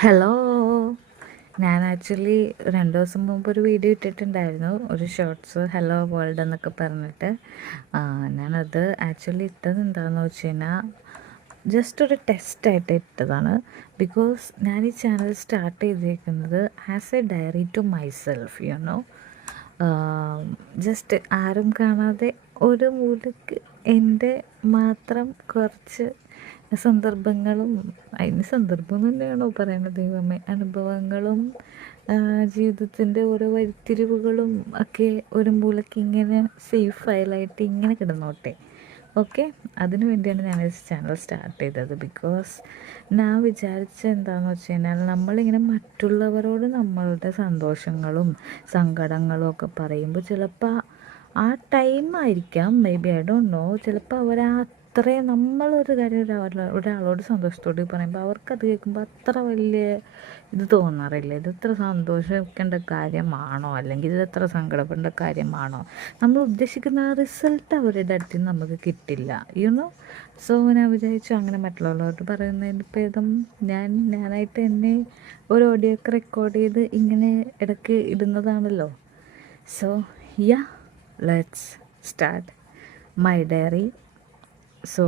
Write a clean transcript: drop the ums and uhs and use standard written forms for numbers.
Hello. ഞാൻ actually 2 ദിവസം മുമ്പ് ഒരു വീഡിയോ ഇട്ടിട്ടുണ്ടായിരുന്നു, ഒരു ഷോർട്സ് ഹലോ വേൾഡ് എന്നൊക്കെ പറഞ്ഞിട്ട്. ഞാനത് ആക്ച്വലി ഇട്ടത് എന്താണെന്ന് വെച്ച് കഴിഞ്ഞാൽ ജസ്റ്റ് ഒരു ടെസ്റ്റായിട്ട് ഇട്ടതാണ്. ബിക്കോസ് ഞാൻ ഈ ചാനൽ സ്റ്റാർട്ട് ചെയ്തേക്കുന്നത് as a diary to myself, just ആരും കാണാതെ ഒരു മൂലയ്ക്ക് എൻ്റെ മാത്രം കുറച്ച് സന്ദർഭങ്ങളും, അതിന് സന്ദർഭം തന്നെയാണോ പറയുന്നത് ദൈവമേ, അനുഭവങ്ങളും ജീവിതത്തിൻ്റെ ഓരോ വഴിത്തിരിവുകളും ഒക്കെ ഒരു മൂലയ്ക്ക് ഇങ്ങനെ സേഫ് ഫയലായിട്ട് ഇങ്ങനെ കിടന്നോട്ടെ. ഓക്കെ, അതിനു വേണ്ടിയാണ് ഞാൻ ഈ ചാനൽ സ്റ്റാർട്ട് ചെയ്തത്. ബിക്കോസ് ഞാൻ വിചാരിച്ചത് എന്താണെന്ന് വെച്ച് കഴിഞ്ഞാൽ, നമ്മളിങ്ങനെ മറ്റുള്ളവരോട് നമ്മളുടെ സന്തോഷങ്ങളും സങ്കടങ്ങളും ഒക്കെ പറയുമ്പോൾ ചിലപ്പോൾ ആ ടൈമായിരിക്കാം, maybe I don't know, ചിലപ്പോൾ അവർ അത്രയും നമ്മളൊരു കാര്യം ഒരാളോട് സന്തോഷത്തോട് പറയുമ്പോൾ അവർക്കത് കേൾക്കുമ്പോൾ അത്ര വലിയ ഇത് തോന്നാറില്ല. ഇതെത്ര സന്തോഷിക്കേണ്ട കാര്യമാണോ, അല്ലെങ്കിൽ ഇതെത്ര സങ്കടപ്പെടേണ്ട കാര്യമാണോ, നമ്മൾ ഉദ്ദേശിക്കുന്ന ആ റിസൾട്ട് അവരുടെ അടുത്ത് നിന്ന് നമുക്ക് കിട്ടില്ല, യുനോ. സോ ഞാൻ വിചാരിച്ചു അങ്ങനെ മറ്റുള്ളവരോട് പറയുന്നതിന് ഭേദം ഞാനായിട്ട് എന്നെ ഒരു ഓഡിയോ ഒക്കെ റെക്കോർഡ് ചെയ്ത് ഇങ്ങനെ ഇടയ്ക്ക് ഇടുന്നതാണല്ലോ. So yeah, let's start my diary. So